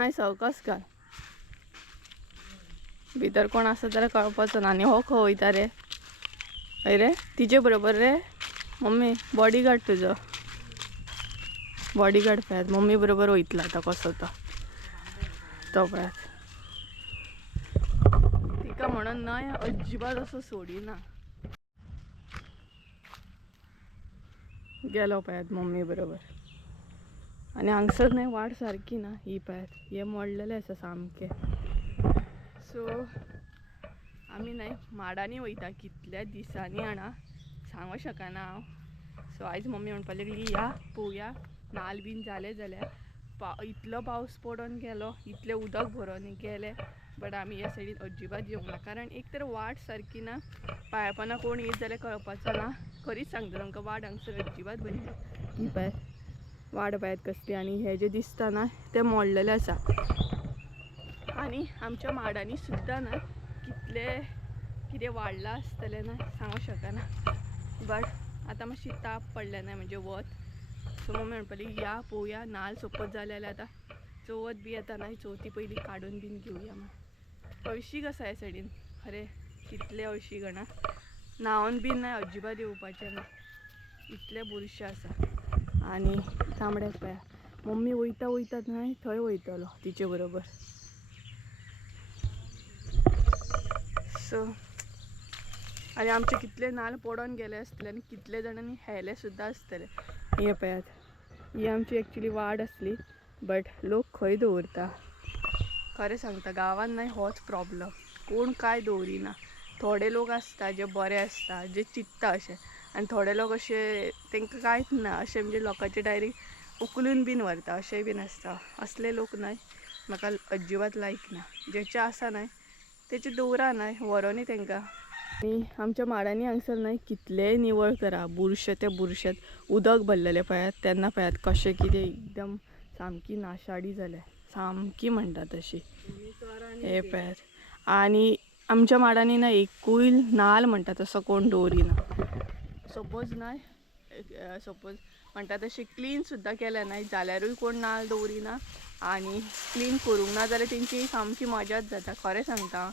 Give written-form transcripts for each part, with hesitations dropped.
पांय सावकास घाल. भितर कोण आसा जाल्यार कळपाचो ना. आनी हो खंय वयता रे? हय रे तिचे बरोबर रे मम्मी. बॉडीगार्ड तुजो बॉडीगार्ड पळयात मम्मी बरोबर वयतला आतां कसो तो पळयात. तिका म्हणून न्हय अजिबात असो सोडिना. गेलो पळयात मम्मी बरोबर. आनी हांगसर न्हय वाट सारकी ना ही पळयात. हे मोडलेले आसा सामके. सो आमी न्हय माडांनी वयता कितल्या दिसांनी आणा सांगूं शकना हांव. सो आयज मम्मी म्हणपाक लागली या पळोवया नाल्ल बीन जाले जाल्यार. इतलो पावस पडून गेलो इतले उदक भरून गेले बट आमी ह्या सायडीन अजिबात येवंक ना. कारण एक तर वाट सारकी ना. पांया पोंदा कोण येत जाल्यार कळपाचो ना. खरीच सांगता तुमकां वाट हांगसर अजिबात बरी ना. ही पळय वाट पळयात कसली. आनी हे जे दिसता ना ते मोडलेले आसा. आनी आमच्या माडांनी सुद्दां ना कितले कितें वाडलां आसतलें ना सांगूं शकना. बट आतां मातशी ताप पडले ना म्हणजे वत. सो मम्मी म्हणपाली या पळोवया नाल्ल सोंपत जाले जाल्यार आतां चवथ बी येता ना चवथी पयलीं काडून बीन घेवया म्हण. अळशीक आसा ह्या सायडीन खरें कितले अळशीक जाणा. न्हांवन बीन ना अजिबात येवपाचें ना इतले बुरशे आसा. आनी तांबडे पळया मम्मी वयता वयतात न्हय थंय वयतलो तिचे बरोबर. सो आनी आमचे कितले नाल्ल पडून गेले आसतले आनी कितले जाणांनी हेले सुद्दां आसतले. हे पळयात ही आमची एक्चुली वाड आसली बट लोक खंय दवरता. खरें सांगता गांवांत न्हय होच प्रॉब्लम. कोण कांय दवरिना. थोडे लोक आसता जे बरे आसता जे चिंतता अशें. आनी थोडे लोक अशे तांकां कांयच ना अशें म्हणजे लोकांचे डायरेक्ट उखलून बीन व्हरता अशेंय बीन आसता. असले लोक न्हय म्हाका अजिबात लायक ना. जेचे आसा न्हय तेचे दवरा न्हय व्हरोनी तांकां. आनी आमच्या माडांनी हांगसर न्हय कितलेय निवळ करा बुरशे ते बुरशेत उदक भरलेले पळयात तेन्ना पळयात कशें कितें एकदम सामकी नाशाडी जाल्या सामकी म्हणटा तशी. हे पळयात. आनी आमच्या माडांनी ना एकूय नाल्ल म्हणटा तसो कोण दवरिना. सपोज न्हय सपोज म्हणटा तशें क्लीन सुद्दां केलें न्हय जाल्यारूय कोण नाल्ल दवरिना. आनी क्लीन करूंक ना जाल्यार तेंची सामकी मजाच जाता. खरें सांगता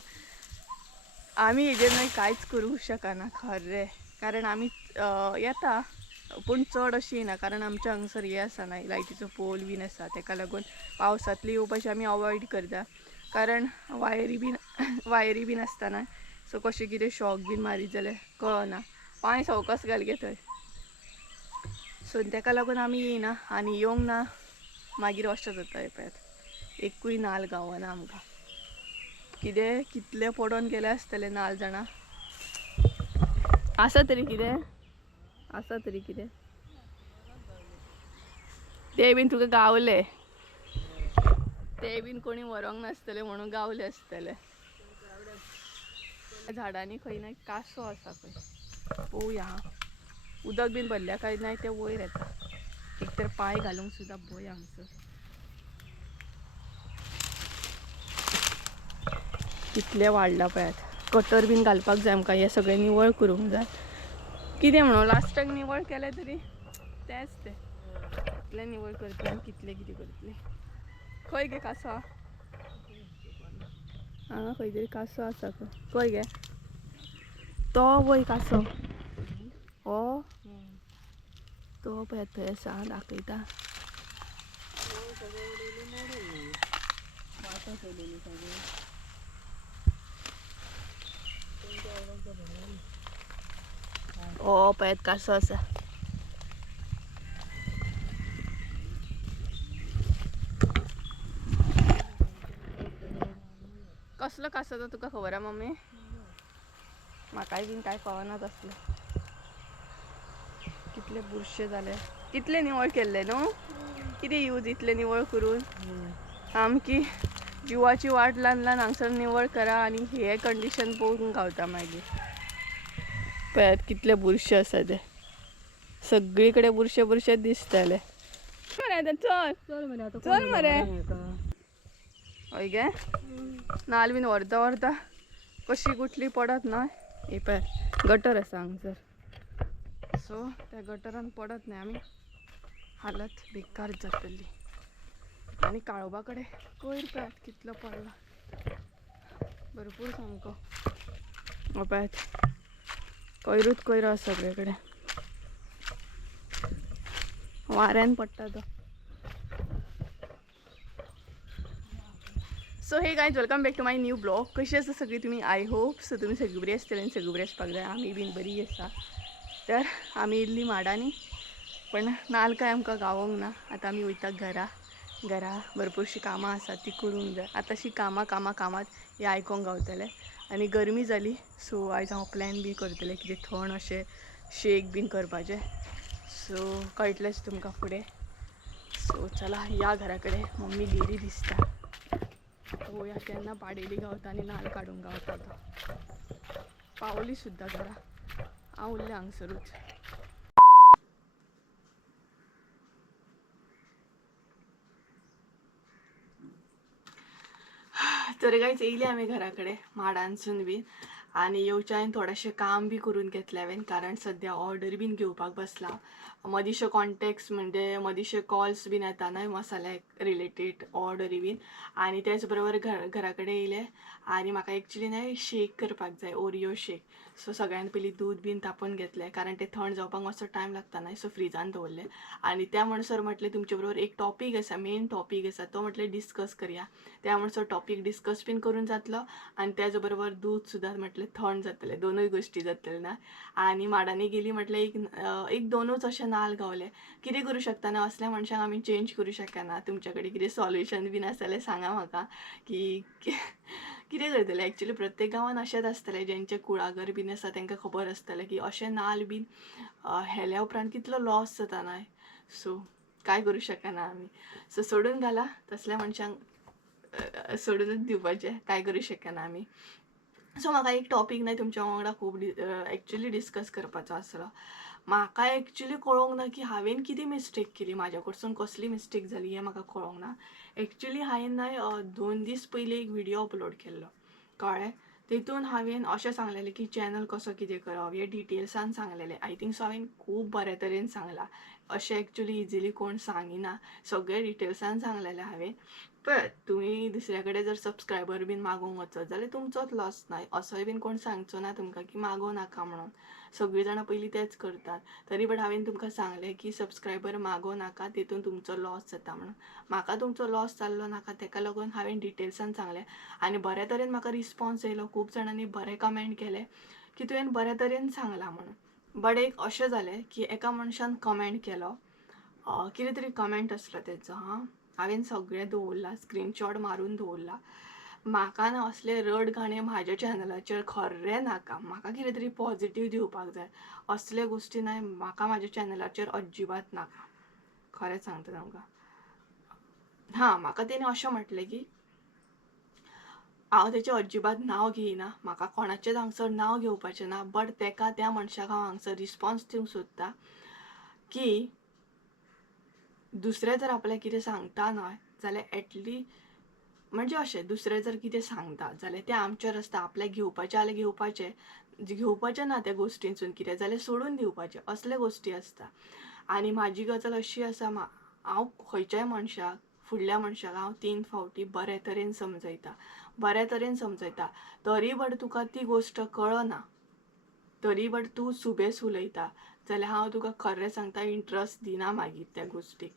आमी हेजेर न्हय कांयच करूंक शकना खरें. कारण आमी येता पूण चड अशी येना. कारण आमच्या हांगसर हे आसा न्हय लायटीचो पोल बीन आसा तेका लागून पावसांतली येवपाची आमी अवॉयड करता. कारण वायरी बीन आसता न्हय सो कशें कितें शॉक बीन मारीत जाल्यार कळना. पांय सावकास घाल गे थंय. सो तेका लागून आमी येयना. आनी येवंक ना मागीर अशें जाता. हे पळयात एकूय नाल्ल गावना आमकां. कितें कितले पडून गेले आसतले नाल्ल जाणा. आसा तरी कितें ते बीन तुका गावले. ते बीन कोणी व्हरोंक नासतले म्हणून गावले आसतले. झाडांनी खंय ना कासो आसा खंय पळोवया. उदक बीन भरल्या काय नाही ते वयर येता. एक तर पांय घालूंक सुद्दां भंय हांगसर. कितले वाडला पळयात. कटर बीन घालपाक जाय आमकां. हे सगळें निवळ करूंक जाय. कितें म्हणून लास्टाक निवळ केले तरी तेंच तें. कितले निवळ करतले आनी कितले कितें करतले. खंय गे कासो हांगा खंय तरी कासो आसा खंय गे तो वय कासो. हो तो पळयात थंय आसा दाखयता. हो पळयात कासो आसा. कसलो कासो तो तुका खबर आहा मम्मी? म्हाकाय बीन काय कळना तसलें. कितले बुरशे जाले. कितले निवळ केल्ले न्हू. कितें यूज इतले निवळ करून. सामकी जिवाची वाट ल्हान ल्हान हांगसर निवळ करा आनी हे कंडिशन पळोवंक गावता मागीर. पळयात कितले बुरशे आसा ते. सगळी कडेन बुरशे बुरशे दिसतले. चल चल मरे. हय गे नाल्ल बीन व्हरता व्हरता कशी कुठली पडत न्हय. हे पळय गटर आसा हांगसर. सो त्या गटरान पडत न्हय आमी हालत बेकार जातली. आणि काळोबाकडे कोयर पळत कितलो पडला भरपूर सामको पळत कोयरूच कोयर आसा सगळीकडे वाऱ्यान पडटा तो. So hey guys welcome back to my new blog. कशी आसा सगळी तुमी? आय होप सो तुमी सगळी बरी आसतली आनी सगळी बरी आसपाक जाय. आमी बीन बरी आसा. तर आमी इल्ली माडांनी पण नाल काय आमकां गावोंक ना. आतां आमी वयता घरा भरपूरशीं कामां आसा ती करूंक जाय. आतांशी कामात हें आयकोंक गावतलें. आनी गरमी जाली सो आयज हांव प्लॅन बी करतलें कितें थंड अशें शेक बीन करपाचें. सो कळटलेंच तुमकां फुडें. सो चला या घरा कडेन. मम्मी गेली दिसता. पळोवया केन्ना पाडेली गावता आनी नाल्ल काडूंक गावता तो. पावली सुद्दां घरा. हांव उरलें हांगसरूच. तर गायज येयली आमी घरा कडेन माडांसून बीन आनी येवच्या हांवें थोडेंशें काम बी करून घेतलें हांवें कारण सद्या ऑर्डर बीन घेवपाक बसलां. मदींशे कॉन्टॅक्ट्स म्हणजे मदींशे कॉल्स बीन येता न्हय मसाल्याक रिलेटेड ऑर्डरी बीन आनी त्याच बरोबर घरा कडेन येयले आनी म्हाका एक्चुली न्हय शेक करपाक जाय ओरियो शेक. सो सगळ्यान पयलीं दूद बीन तापोवन घेतलें कारण तें थंड जावपाक मातसो टायम लागता न्हय सो फ्रिजान दवरलें. आनी त्या म्हणसर म्हटलें तुमचे बरोबर एक टॉपीक आसा मेन टॉपीक आसा तो म्हटलें डिस्कस करया. त्या म्हणसर टॉपीक डिस्कस बीन करून जातलो आनी त्याच बरोबर दूध सुद्दां म्हटलें थंड जातलें. दोनूय गोश्टी जातल्यो ना. आनी माडांनी गेली म्हटल्यार एक दोनूच अशें नाल्ल गावले. कितें करूं शकता ना असल्या मनशांक आमी चेंज करूं शकना. तुमचे कडेन कितें सॉल्युशन बीन आसा जाल्यार सांगा म्हाका की कितें करतलें. एक्चुली प्रत्येक गांवांत अशेंच आसतलें जेंचे कुळागर बीन आसा तांकां खबर आसतलें की अशें नाल्ल बीन हेल्या उपरांत कितलो लॉस जाता न्हय. सो कांय करूं शकना आमी. सो सोडून घाला तसल्या मनशांक सोडूनच दिवपाचें. कांय करूं शकना आमी. सो म्हाका एक टॉपीक न्हय तुमच्या वांगडा खूब एक्चुली डिस्कस करपाचो आसलो. म्हाका एक्चुली कळोंक ना की हांवें कितें मिस्टेक केली. म्हाज्या कडसून कसली मिस्टेक जाली हें म्हाका कळोंक ना. एक्चुली हांवें न्हय 2 दीस पयलीं एक व्हिडिओ अपलोड केल्लो कळ्ळें. तितून हांवें अशें सांगलेलें की चॅनल कसो कितें करप हें डिटेल्सान सांगलेलें. आय थिंक सो हांवें खूब बऱ्या तरेन सांगलां. अशें एक्चुली इजिली कोण सांगिना. सगळें डिटेल्सान सांगलेलें हांवें. पण तुमी दुसऱ्या कडेन जर सबस्क्रायबर बीन मागोवंक वचत जाल्यार तुमचोच लॉस न्हय. असोय बीन कोण सांगचो ना तुमकां की मागोव नाका म्हणून. सगळीं जाणां पयलीं तेंच करतात. तरी बट हांवें तुमकां सांगलें की सबस्क्रायबर मागोव नाका तितून तुमचो लॉस जाता म्हणून. म्हाका तुमचो लॉस जाल्लो नाका तेका लागून हांवें डिटेल्सान सांगलें. आनी बऱ्या तरेन म्हाका रिस्पॉन्स येयलो. खूब जाणांनी बरें कमेंट केले की तुवें बऱ्या तरेन सांगलां म्हणून. बट एक अशें जालें की एका मनशान कमेंट केलो कितें तरी कमेंट आसलो तेजो हांवें सगळें दवरलां स्क्रीनशॉट मारून दवरलां. म्हाका ना असले रड गाणे म्हाज्या चॅनलाचेर खरें नाका. म्हाका कितें तरी पॉझिटीव दिवपाक जाय. असले गोश्टी न्हय म्हाका म्हाज्या चॅनलाचेर अजिबात नाका. खरेंच सांगता तुमकां. म्हाका तेणें अशें म्हटलें की हांव तेचें अजिबात नांव घेयना. म्हाका कोणाचेंच हांगसर नांव घेवपाचें ना. बट तेका त्या मनशाक हांव हांगसर रिस्पॉन्स दिवंक सोदतां की दुसरें जर आपल्याक कितें सांगता न्हय जाल्यार एटलीस्ट म्हणजे अशें दुसरें जर कितें सांगता जाल्यार तें आमचेर आसता. आपल्याक घेवपाचें जाल्यार घेवपाचें ना त्या गोश्टींसून कितें जाल्यार सोडून दिवपाचें. असले गोश्टी आसता. आनी म्हाजी गजाल अशी आसा हांव खंयच्याय मनशाक फुडल्या मनशाक हांव 3 फावटी बऱ्या तरेन समजयता. तरी बट तुका ती गोश्ट कळना तरी बट तूं सुबेस उलयता जाल्यार हांव तुका खरें सांगता इंट्रस्ट दिना मागीर त्या गोश्टीक.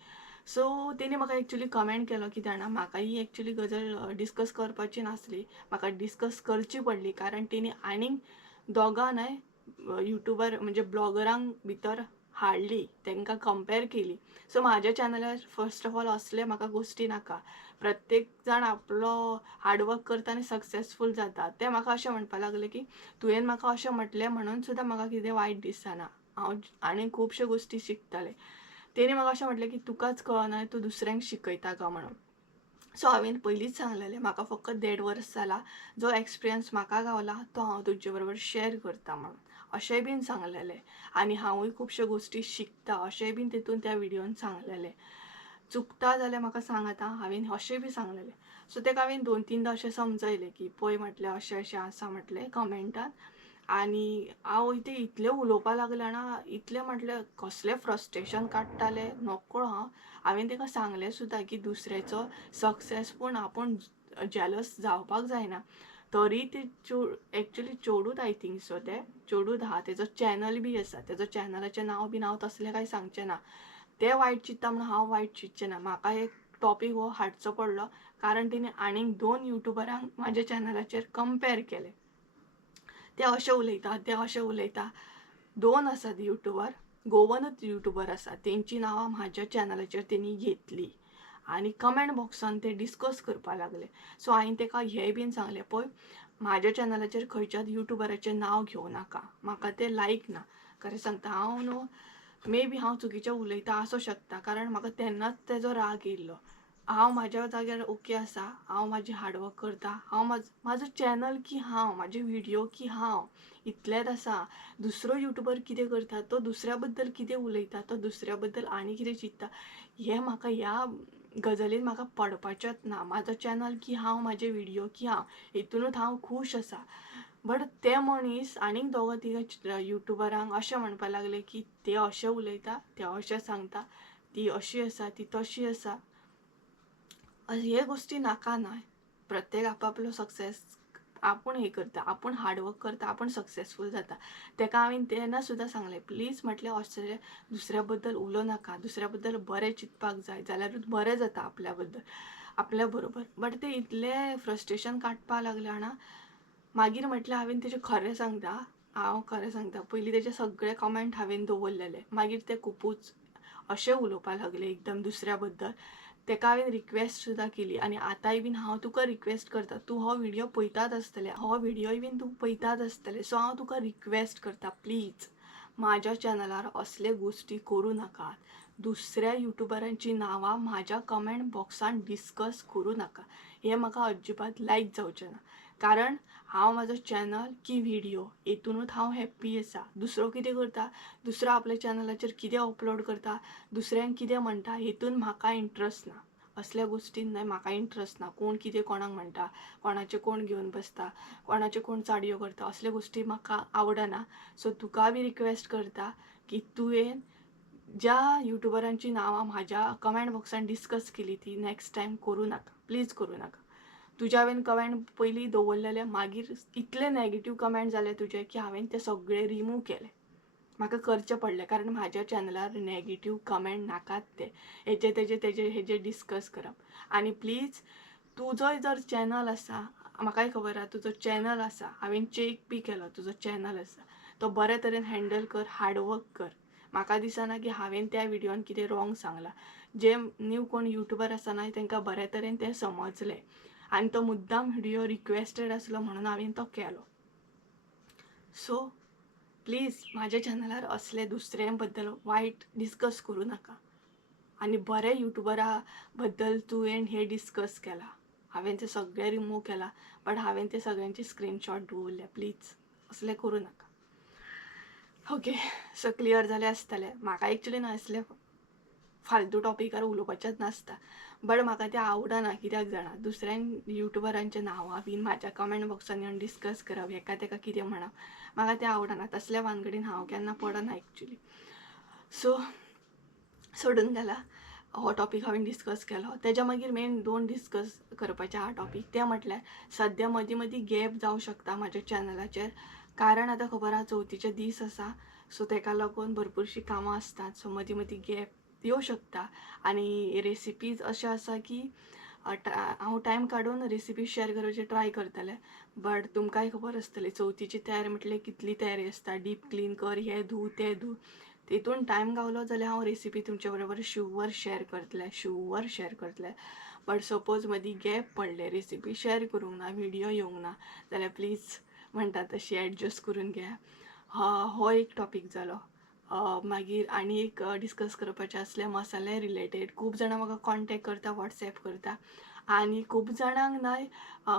सो तेणी म्हाका एक्चुली कमेंट केलो की जाणा म्हाका ही एक्चुली गजाल डिस्कस करपाची नासली. म्हाका डिस्कस करची पडली कारण तेणी आनीक दोगां न्हय युट्यूबर म्हणजे ब्लॉगरांक भितर हाडली. तांकां कंपेर केली. सो म्हाज्या चॅनलार फर्स्ट ऑफ ऑल असले म्हाका गोश्टी नाका. प्रत्येक जाण आपलो हार्डवर्क करता आनी सक्सेसफूल जाता. ते म्हाका अशें म्हणपाक लागले की तुवें म्हाका अशें म्हटलें म्हणून सुद्दां म्हाका कितें वायट दिसना. हांव आनी खुबश्यो गोश्टी शिकतालें. तेणी म्हाका अशें म्हटलें की तुकाच कळना तूं दुसऱ्यांक शिकयता का म्हणून. सो हांवें पयलींच सांगलेलें म्हाका फकत 1.5 वर्स जाला. जो एक्सपिरियन्स म्हाका गावला तो हांव तुमचे बरोबर शेअर करता म्हणून अशेंय बीन सांगलेलें. आनी हांवूय खुबश्यो गोश्टी शिकता अशेंय बीन तितून त्या व्हिडिओन सांगलेलें. चुकता जाल्यार म्हाका सांग आतां. हांवें अशें बी सांगलेलें. सो तेका हांवें 2-3दां अशें समजयलें की पळय म्हटलें अशें आसा म्हटलें कमेंटान आनी हांव इथे इतलें उलोवपा लागलें ना, इतलें म्हटलें कसलें फ्रस्ट्रेशन काडटालें नकळो हांवें ताका सांगलें सुद्दां की दुसऱ्याचो सक्सेस पूण आपूण जेलस जावपाक जायना. तरी ते एक्चुली चेडूच आय थिंक सो, ते चेडूच आहा, तेजो चॅनल बी आसा, तेजो चॅनलाचें नांव बी हांव तसलें कांय सांगचें ना. ते वायट चिंतता म्हणून हांव वायट चिंतचें ना. म्हाका एक टॉपीक हो हाडचो पडलो कारण तिणें आनीक 2 युट्यूबरांक म्हाज्या चॅनलाचेर कंपेर केलें. ते अशें उलयता, ते अशें उलयता. 2 आसात युट्यूबर, गोवनूच युट्यूबर आसा, तेंची नांवां म्हाज्या चॅनलाचेर तेणी घेतली आनी कमेंट बॉक्सान ते डिस्कस करपा लागले. सो हांवें ताका हें बीन सांगलें, पळय म्हाज्या चॅनलाचेर खंयच्याच युट्यूबराचें नांव घेवं नाका, म्हाका तें लायक ना. खरें सांगता हांव न्हू, मे बी हांव चुकीचें उलयता आसूं शकता कारण म्हाका तेन्नाच तेजो राग येयल्लो. हांव म्हाज्या जाग्यार ओके आसा, हांव म्हाजें हार्डवर्क करता, हांव म्हाजो चॅनल की हांव, म्हाजे व्हिडियो की हांव, इतलेंच आसा. दुसरो युट्यूबर कितें करता, तो दुसऱ्या बद्दल कितें उलयता, तो दुसऱ्या बद्दल आनी कितें चिंतता, हें म्हाका ह्या गजालीन म्हाका पडपाचेंच ना. म्हाजो चॅनल की हांव, म्हाजे व्हिडियो की हांव, हितूनूच हांव खूश आसा. बट ते मनीस आनीक 2-3 युट्यूबरांक अशें म्हणपा लागले की ते अशें उलयता, ते अशें सांगता, ती अशी आसा, ती तशी आसा. हे गोष्टी नाका न्हय. प्रत्येक आपापलो सक्सेस आपूण हें करता, आपूण हार्डवर्क करता, आपूण सक्सेसफूल जाता. ताका हांवें तेन्ना सुद्दां सांगलें, प्लीज म्हटलें अशें दुसऱ्या बद्दल उलोव नाका, दुसऱ्या बद्दल बरें चिंतपाक जाय, जाल्यारूच बरें जाता आपल्या बद्दल, आपल्या बरोबर. बट ते इतलें फ्रस्ट्रेशन काडपा लागले जाणा. मागीर म्हटलें हांवें तेजें खरें सांगता, हांव खरें सांगता, पयलीं तेजे सगळे कमेंट हांवें दवरलेले. मागीर ते खुबूच अशें उलोवपा लागले एकदम दुसऱ्या बद्दल. ताका हांवें रिक्वेस्ट सुद्दां केली आनी आतांय बीन हांव तुका रिक्वेस्ट करता, तूं हो व्हिडियो पळयताच आसतलें, हो व्हिडियोय बीन तूं पळयताच आसतलें, सो हांव तुका रिक्वेस्ट करता, प्लीज म्हाज्या चॅनलार असले गोश्टी करूं नाकात. दुसऱ्या युट्यूबरांची नांवां म्हाज्या कमेंट बॉक्सान डिस्कस करूं नाका. हें म्हाका अजिबात लायक जावचें ना. कारण हांव म्हाजो चॅनल की व्हिडियो हेतूनूच हांव हॅप्पी आसा. दुसरो कितें करता, दुसरो आपल्या चॅनलाचेर कितें अपलोड करता, दुसऱ्यांक कितें म्हणटा, हेतून म्हाका इंट्रस्ट ना. असल्या गोश्टीन न्हय म्हाका इंट्रस्ट ना. कोण कितें कोणाक म्हणटा, कोणाचें कोण घेवन बसता, कोणाचे कोण चाडयो करता, असले गोश्टी म्हाका आवडना. सो तुका बी रिक्वेस्ट करता की तुवें ज्या युट्यूबरांची नांवां म्हाज्या कमेंट बॉक्सान डिस्कस केली ती नेक्स्ट टायम करूं नाका, प्लीज करूं नाका. तुजे हांवें कमेंट पयलीं दवरलेले, मागीर इतले नेगेटीव कमेंट जाले तुजे की हांवें ते सगळे रिमूव केले. म्हाका करचें पडलें कारण म्हाज्या चॅनलार नेगेटीव कमेंट नाकात ते. हेजे डिस्कस करप. आनी प्लीज तुजोय जर चॅनल आसा, म्हाकाय खबर आहा तुजो चॅनल आसा, हांवें चेक बी केलो तुजो चॅनल आसा, तो बरे तरेन हँडल कर, हार्डवर्क कर. म्हाका दिसना की हांवें त्या व्हिडियोन कितें रॉंग सांगलां. जे न्यू कोण युट्यूबर आसा न्हय तांकां बरे तरेन तें समजलें आनी तो मुद्दाम व्हिडियो रिक्वेस्टेड आसलो म्हणून हांवें तो केलो. सो प्लीज म्हाज्या चॅनलार असले दुसऱ्यां बद्दल वायट डिस्कस करूं नाका. आनी बरे युट्यूबरा बद्दल तुवें हे डिस्कस केला, हांवें ते सगळे रिमूव केला, बट हांवें ते सगळ्यांचे स्क्रीनशॉट दवरले. प्लीज असले करूं नाका. ओके, सो क्लियर जालें आसतलें. म्हाका एक्चुली न्हय असले फालतू टॉपिकार उलोवपाचेंच नासता, बट म्हाका तें आवडना. कित्याक जाणा, दुसऱ्यां युट्यूबरांचें नांवां बीन म्हाज्या कमेंट बॉक्सान येवन डिस्कस करप, हेका तेका कितें म्हणप, म्हाका तें आवडना. तसल्या भानगडीन हांव केन्ना पडना एक्चुली. सो सोडून गेला हो टॉपीक हांवें डिस्कस केलो. तेज्या मागीर मेन 2 डिस्कस करपाचे हा टॉपीक, ते म्हटल्यार सद्या मदीं मदीं गॅप जावं शकता म्हाज्या चॅनलाचेर, कारण आतां खबर आहा चवथीचे दीस आसा, सो ताका लागून भरपूरशीं कामां आसतात, सो मदीं मदीं गॅप येवं शकता. आनी रेसिपीज अशें आसा की हांव टायम काडून रेसिपी शेअर करपाची ट्राय करतलें. बट तुमकांय खबर आसतली चवथीची तयारी म्हटल्यार कितली तयारी आसता, डीप क्लीन कर, हें धू तें धू. तितून टायम गावलो जाल्यार हांव रेसिपी तुमच्या बरोबर शुवर शेअर करतलें. बट सपोज मदीं गॅप पडले, रेसिपी शेअर करूंक ना, व्हिडियो येवंक ना, जाल्यार प्लीज म्हणटा तशी एडजस्ट करून घ्या. हो एक टॉपीक जालो. मागीर आनी एक डिस्कस करपाचें आसलें मसाले रिलेटेड. खूब जाणां म्हाका कॉन्टेक्ट करता, वॉट्सॅप करता, आनी खूब जाणांक न्हय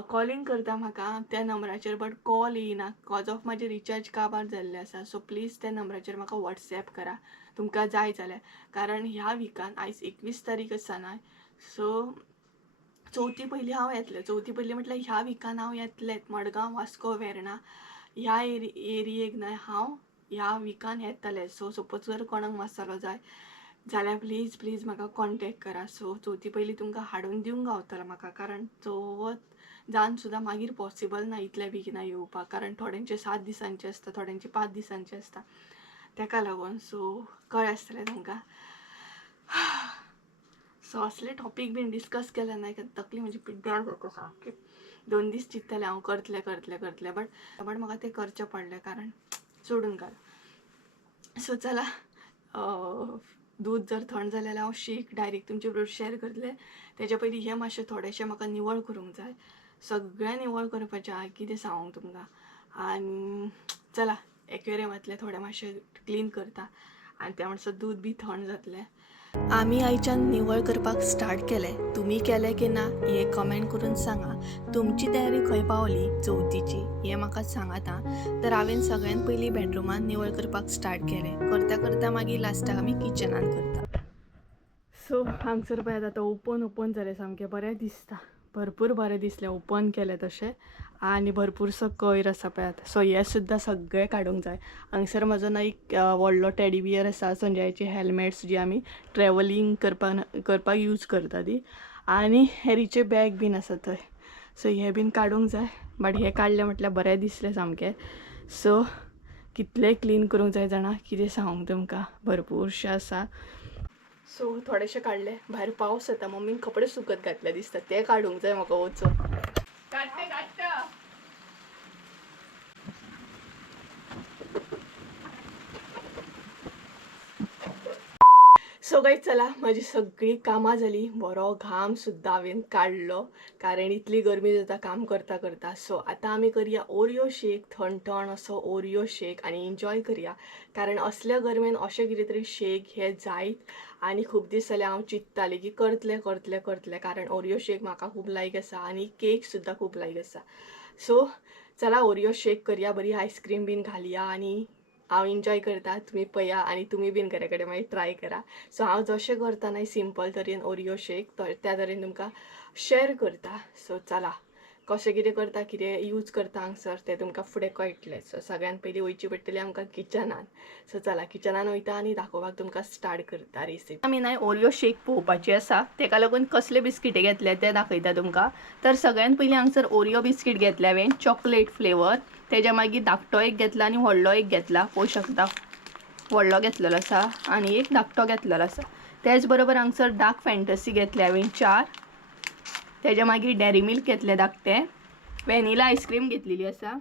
कॉलिंग करता म्हाका त्या नंबराचेर, बट कॉल येयना कॉज ऑफ म्हाजें रिचार्ज काबार जाल्लें आसा. सो प्लीज त्या नंबराचेर म्हाका वॉट्सॅप करा तुमकां जाय जाल्यार. कारण ह्या विकान आयज 21 तारीख आसा न्हय, सो चवथी पयलीं हांव येतलें. चवथी पयलीं म्हटल्यार ह्या विकान हांव येतलेंच. मडगांव, वास्को, वेर्णा ह्या एरियेक न्हय हांव ह्या विकान येतलें. सो सपोज जर कोणाक मसालो जाय जाल्यार प्लीज प्लीज म्हाका कॉन्टेक्ट करा. सो चवथी पयलीं तुमकां हाडून दिवंक गावतलो म्हाका, कारण चवथ जावन सुद्दां मागीर पॉसिबल ना इतल्या बेगिना येवपाक, कारण थोड्यांचे 7 दिसांचे आसता, थोड्यांचे 5 दिसांचे आसता, तेका लागून. सो कळ्ळें आसतलें तुमकां. सो असले टॉपीक बीन डिस्कस केले ना तकली म्हणजे पिड्ड्यार जाता सारकी. 2 दीस चिंतलें हांव करतलें बट म्हाका तें करचें पडलें कारण सोडून घाल. सो चला, दूध जर थंड जालें जाल्यार हांव शेक डायरेक्ट तुमचे बरोबर शेअर करतलें. तेच्या पयलीं हे मातशें थोडेशें म्हाका निवळ करूंक जाय. सगळें निवळ करपाचें आहा, कितें सांगूंक तुमकां. आनी चला एक्वेरियमांतलें थोडें मातशें क्लीन करता आनी त्या मातसो दूध बी थंड जातलें. आमी आयच्यान निवळ करपाक स्टार्ट केलें. तुमी केलें की ना हें कमेंट करून सांगा. तुमची तयारी खंय पावली चवथीची हें म्हाका सांगात आं. तर हांवें सगळ्यान पयलीं बेडरुमान निवळ करपाक स्टार्ट केलें. करता करता मागीर लास्टाक आमी किचनान करता. सो हांगसर पळयात आतां ओपन जालें, सामकें बरें दिसता. भरपूर बरें दिसलें ओपन केलें तशें. आनी भरपूरसो कोयर आसा पळयात. सो हे सुद्दां सगळें काडूंक जाय. हांगसर म्हजो एक व्हडलो टेडी बियर आसा, संजयाची हेल्मेट्स जी आमी ट्रॅव्हलिंग करपाक यूज करता ती. आनी हॅरीचे बॅग बीन आसा थंय. सो हे बीन काडूंक जाय. बट हे काडलें म्हटल्यार बरें दिसलें सामकें. सो कितलें क्लीन करूंक जाय जाणा, कितें सांगूंक तुमकां, भरपूरशें आसा. सो थोडेशें काडलें. भायर पावस येता, मम्मीन कपडे सुकत घातले दिसता, ते काडूंक जाय म्हाका वचून. सो गायज चला, म्हजी सगळी कामां जाली. बरो घाम सुद्दां हांवें काडलो, कारण इतली गरमी जाता काम करता करता. सो आतां आमी करया ओरियो शेक, थंड असो ओरियो शेक, आनी एन्जॉय करया. कारण असल्या गरमेन अशें कितें तरी शेक हे जायत. आनी खूब दीस जाले हांव चिंत्तालें की करतलें, कारण ओरियो शेक म्हाका खूब लायक आसा आनी केक सुद्दां खूब लायक आसा. सो चला ओरियो शेक करया, बरी आयस्क्रीम बीन घालया आनी हांव एन्जॉय करता. तुमी पळया आनी तुमी बीन घरा कडेन मागीर ट्राय करा. सो हांव जशें करता ना सिंपल तरेन ओरियो शेक, त्या तरेन तुमकां शेअर करता. सो चला, कशें कितें करता, कितें यूज करता हांगसर तें तुमकां फुडें कळटलें. सो सगळ्यान पयलीं वयची पडटली आमकां किचनान. सो चला किचनान वयता आनी दाखोवपाक तुमकां स्टार्ट करता रेसिपी. आमी ना ओरियो शेक पळोवपाची आसा, तेका लागून कसले बिस्कीट घेतले ते दाखयता तुमकां. तर सगळ्यान पयलीं हांगसर ओरियो बिस्कीट घेतले हांवें, चॉकलेट फ्लेवर. तेज्या मागीर धाकटो एक घेतला आनी व्हडलो एक घेतला. पळोवंक शकता व्हडलो घेतलेलो आसा आनी एक धाकटो घेतलेलो आसा. तेच बरोबर हांगसर डार्क फॅन्टसी घेतले हांवें 4. तेज्या मागीर डेरी मिल्क घेतले धाकटें. व्हॅनिला आयस्क्रीम घेतलेली आसा.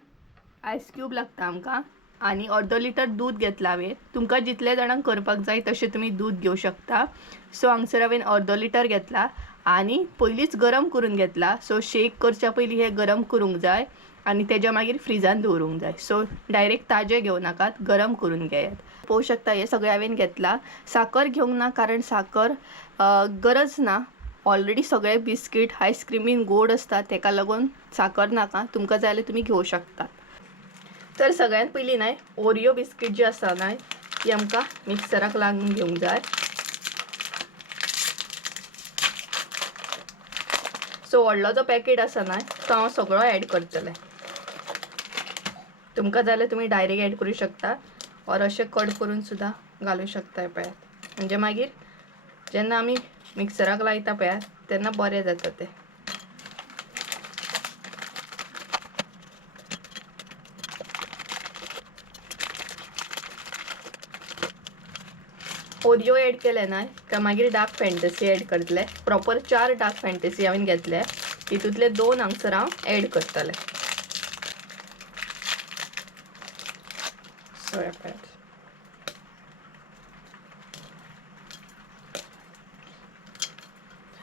आयस क्यूब लागता आमकां. आनी अर्दो लिटर दूद घेतला हांवें. तुमकां जितले जाणांक करपाक जाय तशें तुमी दूद घेवं शकता. सो हांगसर हांवें अर्दो लिटर घेतला आनी पयलींच गरम करून घेतला. सो शेक करच्या पयलीं हे गरम करूंक जाय आनी तेज्या मागीर फ्रिजान दवरूंक जाय. सो डायरेक्ट ताजे घेवं नाकात, गरम करून घेयात. पळोवंक शकता हे सगळें हांवें घेतला. साखर घेवंक ना, कारण साखर गरज ना. ऑलरेडी सगळे बिस्कीट आयस्क्रीमीन गोड आसता, तेका लागून साखर नाका. तुमकां जाय जाल्यार तुमी घेवं शकता. तर सगळ्यान पयलीं न्हय ओरियो बिस्कीट जी आसा न्हय ती आमकां मिक्सराक लावन घेवंक जाय. सो व्हडलो जो पॅकेट आसा न्हय तो हांव सगळो ॲड करतलें. तुमकां जाय जाल्यार तुमी डायरेक्ट ॲड करूं शकता, ऑर अशें कट करून सुद्दां घालूं शकता पळयात. म्हणजे मागीर जेन्ना आमी मिक्सराक लायता पळयात तेन्ना बरें जाता तें. ओरियो ॲड केले न्हय काय मागीर डार्क फॅन्टसी ॲड करतले. प्रॉपर 4 डार्क फॅन्टसी हांवें घेतले. तितूंतले 2 हांगसर हांव ॲड करतलें.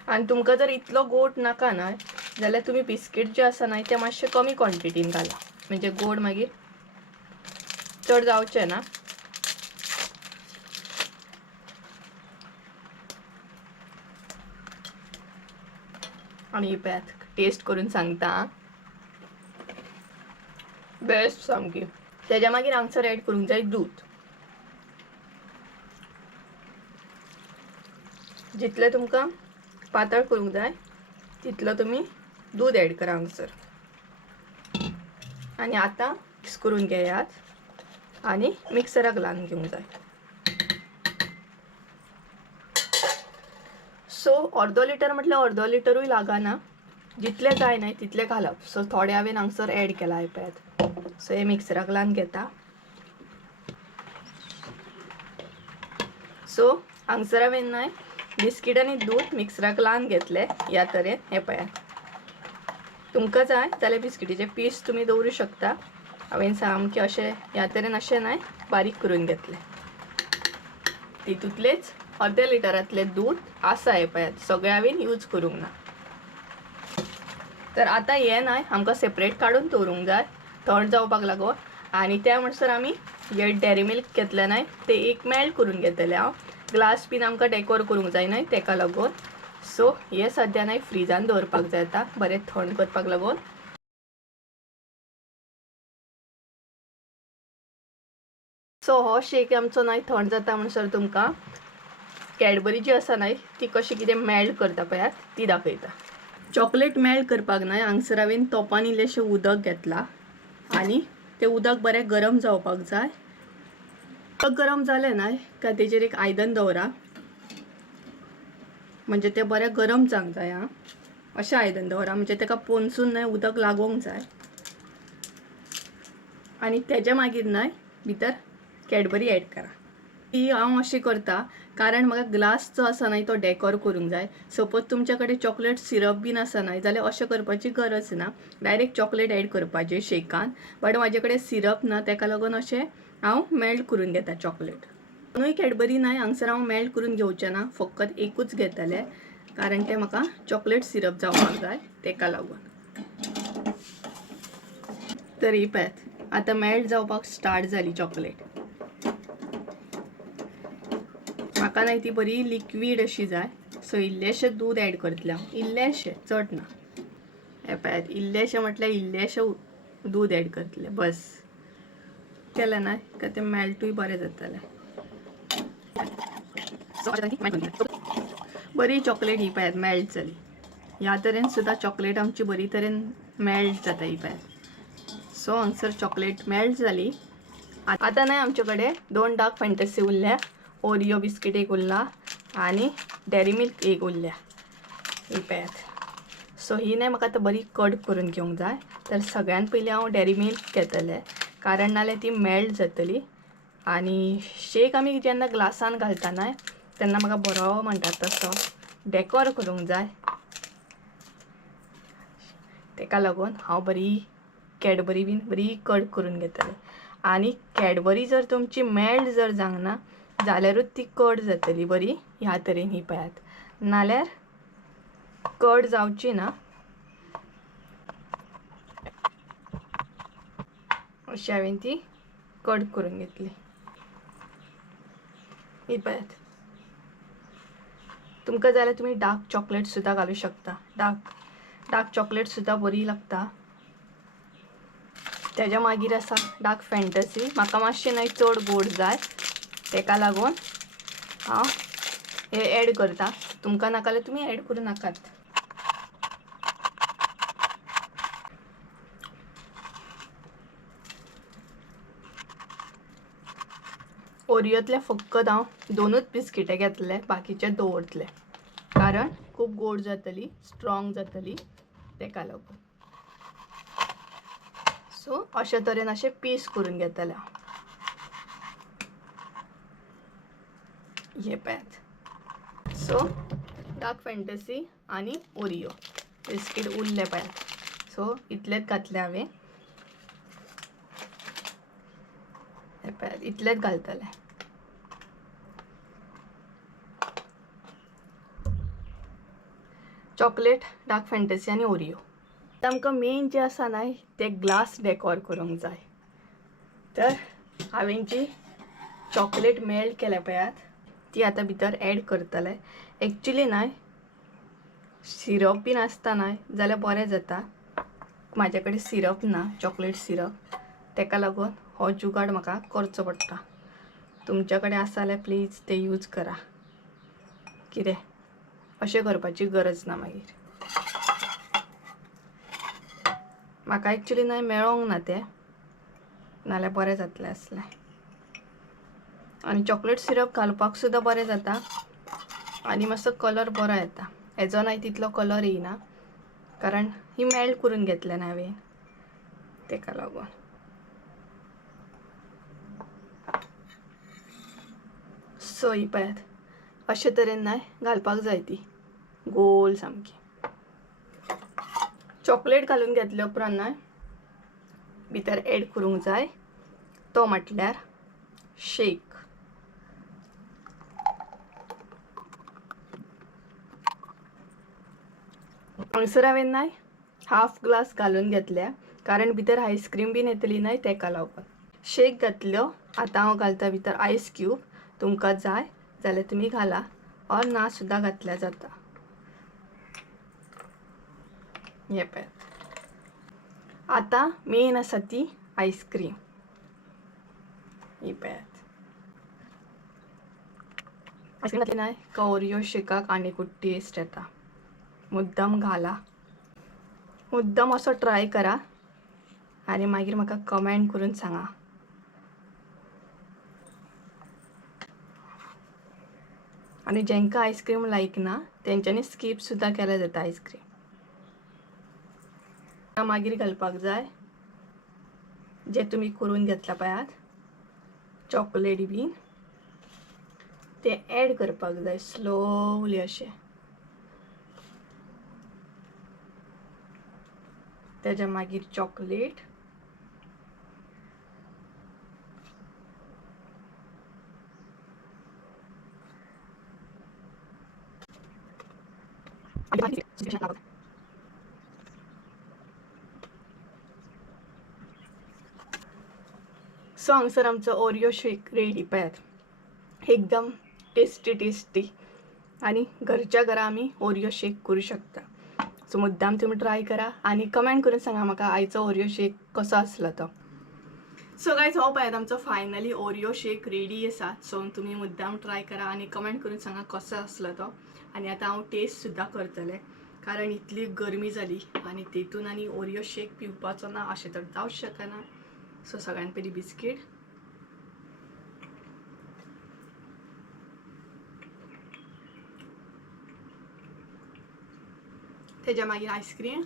आनी तुमकां जर इतलो गोड नाका न्हय जाल्यार तुमी बिस्कीट जे आसा न्हय ते मातशे कमी क्वॉन्टिटीन घाला, म्हणजे गोड मागीर चड जावचें ना. आनी पळयात टेस्ट करून सांगता, बेस्ट सामकी. तेज्या मागीर हांगसर ॲड करूंक जाय दूद. जितले तुमकां पातळ करूंक जाय तितलो तुमी दूद ॲड करा हांगसर. आनी आतां मिक्स करून घेयात आणि मिक्सराक लावन घेवंक जाय. सो अर्दो लिटर म्हटल्यार अर्दो लिटरूय लागना, जितले जाय न्हय तितले घालप. सो थोडे हांवें हांगसर एड केला हे पळयात. सो हे मिक्सराक लावन घेता. सो हांगसर हांवें न्हय बिस्कीट आनी दूद मिक्सराक लावन घेतले ह्या तरेन. हे पळयात. तुमकां जाय जाल्यार बिस्किटीचे पीस तुमी दवरूं शकता. हांवें सामके अशे ह्या तरेन अशे न्हय बारीक करून घेतले. तितूंतलेच अर्दे लिटरांतले दूध आसा हे पळयात. सगळें हांवें यूज करूंक ना. तर आतां हे न्हय आमकां सेपरेट काडून दवरूंक जाय थंड जावपाक लागून. आनी त्या म्हणसर आमी हे डेरी मिल्क घेतले न्हय ते एक मेल्ट करून घेतले हांव. ग्लास बीन आमकां डेकोर करूंक जाय न्हय तेका लागून. सो हे सद्या न्हय फ्रिजान दवरपाक जाय आतां बरें थंड करपाक लागून. सो हो शेक आमचो न्हय थंड जाता म्हणसर तुमकां कॅडबरी जी आसा न्हय ती कशी कितें मेल्ट करता पळयात ती दाखयता. चॉकलेट मेल्ट करपाक न्हय हांगसर हांवें तोपान इल्लेशें उदक घेतलां आनी तें उदक बरें गरम जावपाक जाय. उदक गरम जालें न्हय काय तेजेर एक आयदन दवरा, म्हणजे तें बरें गरम जावंक जाय. अशें आयदन दवरा म्हणजे तेका पोंदसून न्हय उदक लागोंक जाय. आनी तेज्या मागीर न्हय भितर कॅडबरी एड करा. ही हांव अशी करता कारण म्हाका ग्लास जो आसा न्हय तो डेकोर करूंक जाय. सपोज तुमच्या कडेन चॉकलेट सिरप बीन आसा न्हय जाल्यार अशें करपाची गरज ना, डायरेक्ट चॉकलेट एड करपाचें शेकान. बट म्हाजे कडेन सिरप ना तेका लागून अशें हांव मेल्ट करून घेता चॉकलेट. दोनूय कॅडबरी न्हय हांगसर हांव मेल्ट करून घेवचें ना, फकत एकूच घेतलें कारण तें म्हाका चॉकलेट सिरप जावपाक जाय तेका लागून. तर ही पळयात आतां मेल्ट जावपाक स्टार्ट जाली चॉकलेट. म्हाका न्हय ती बरी लिक्वीड अशी जाय. सो इल्लेशें दूद एड करतलें हांव, इल्लेशें चड ना. हे पळयात इल्लेशें म्हटल्यार इल्लेशें दूद एड करतलें बस. केलें न्हय काय तें मेल्टूय बरें जातलें. बरी चॉकलेट ही पळयात मेल्ट जाली. ह्या तरेन सुद्दां चॉकलेट आमची बरी तरेन मेल्ट जाता ही पळयात. सो हांगसर चॉकलेट मेल्ट जाली. आतां न्हय आमचे कडेन 2 डार्क फॅन्टसी उरल्या. ओरियो बिस्कीट एक उरला आनी डेरी मिल्क एक उरल्या ही पळयात. सो ही न्हय म्हाका आतां बरी कट करून घेवंक जाय. तर सगळ्यान पयलीं हांव डेरी मिल्क घेतलें कारण नाल्यार ती मेल्ट जातली. आनी शेक आमी जेन्ना ग्लासान घालता न्हय तेन्ना म्हाका बरो म्हणटा तसो डेकोर करूंक जाय. तेका लागून हांव बरी कॅडबरी बीन बरी कट करून घेतलें. आनी कॅडबरी जर तुमची मेल्ट जर जावंक ना जाल्यारूच ती कट जातली बरी ह्या तरेन ही पळयात. नाल्यार कट जावची ना. अशी हांवें ती कट करून घेतली ही पळयात. तुमकां जाल्यार तुमी डार्क चॉकलेट सुद्दां घालूं शकता. डार्क चॉकलेट सुद्दां बरी लागता. तेज्या मागीर आसा डार्क फॅन्टसी. म्हाका मातशें न्हय चड गोड जाय तेका लागून हांव हे एड करता. तुमकां नाका जाल्यार तुमी एड करूं नाकात. ओरियोतले फकत हांव 2च बिस्किटे घेतले, बाकीचे दवरतले कारण खूब गोड जातली, स्ट्रॉंग जातली तेका लागून. सो अशे तरेन अशे पीस करून घेतले हांव. हे पळयात. सो डार्क फॅन्टसी आनी ओरियो बिस्कीट उरले पळयात. सो इतलेच घातले हांवें. हे पळयात इतलेच घालतले. चॉकलेट, डार्क फॅन्टसी आनी ओरियो. आमकां मेन जे आसा न्हय ते ग्लास डेकोर करूंक जाय. तर हांवें जी चॉकलेट मेल्ट केल्या पळयात ती आतां भितर एड करतले. एक्चुली न्हय सिरप बीन आसता न्हय जाल्यार बरें जाता. म्हाजे कडेन सिरप ना चॉकलेट सिरप तेका लागून हो जुगाड म्हाका करचो पडटा. तुमच्या कडेन आसा जाल्यार प्लीज ते यूज करा. कितें अशें करपाची गरज ना मागीर. म्हाका एक्चुली न्हय मेळोंक ना तें नाल्यार बरें जातलें आसलें. आनी चॉकलेट सिरप घालपाक सुद्दां बरें जाता आनी मातसो कलर बरो येता. हेजो नाही तितलो कलर येयना कारण ही मेल्ट करून घेतलें ना हांवें, तेका लागून. सो ही पळयात, अशे तरेन नाय घालपाक जाय ती गोल सामकी. चॉकलेट घालून घेतले उपरांत नाय भितर एड करूंक जाय तो म्हटल्यार शेक. हांगसर हांवें नाय हाफ ग्लास घालून घेतल्या कारण भितर आयस्क्रीम बीन येतली नाय तेका लागून. शेक घातल्यो. आतां हांव घालता भितर आयस क्यूब. तुमकां जाय जाल्यार तुमी घाला ऑर ना सुद्दां घातल्या जाता. हे पळयात. आतां मेन आसा ती आयस्क्रीम. ही पळयात. आयस्क्रीम घातली नाय का ओरियो शेकाक आनीकूच टेस्ट येता. मुद्दाम घाला, मुद्दाम असो ट्राय करा आनी मागीर म्हाका कमेंट करून सांगा. आनी जेंकां आयस्क्रीम लायक ना तेंच्यांनी स्कीप सुद्दां केल्यार जाता आयस्क्रीम. मागीर घालपाक जाय जे तुमी करून घेतला पळयात चॉकलेट बीन ते ॲड करपाक जाय स्लोली अशें. तेज्या मागीर चॉकलेट सो हांगसर आमचो ओरियो शेक रेडी. पळयात एकदम टेस्टी आनी घरच्या घरा आमी ओरियो शेक करूं शकता. सो मुद्दाम तुमी ट्राय करा आनी कमेंट करून सांगा म्हाका आयचो ओरियो शेक कसो आसलो तो. सो गायज हो पळयात आमचो फायनली ओरियो शेक रेडी आसा. सो तुमी मुद्दाम ट्राय करा आनी कमेंट करून सांगा कसो आसलो तो. आनी आतां हांव टेस्ट सुद्दां करतलें कारण इतली गरमी जाली आनी तेतून आनी ओरियो शेक पिवपाचो ना अशें तर जावंच शकना. सो सगळ्यान पयलीं बिस्कीट, तेज्या मागीर आयस्क्रीम.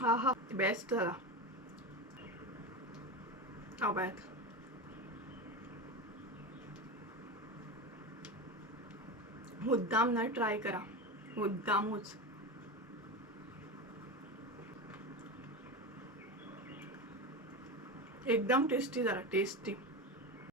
हा बेस्ट जाला. हांव पळयात मुद्दाम ना ट्राय करा, मुद्दामूच. एकदम टेस्टी जाला, टेस्टी.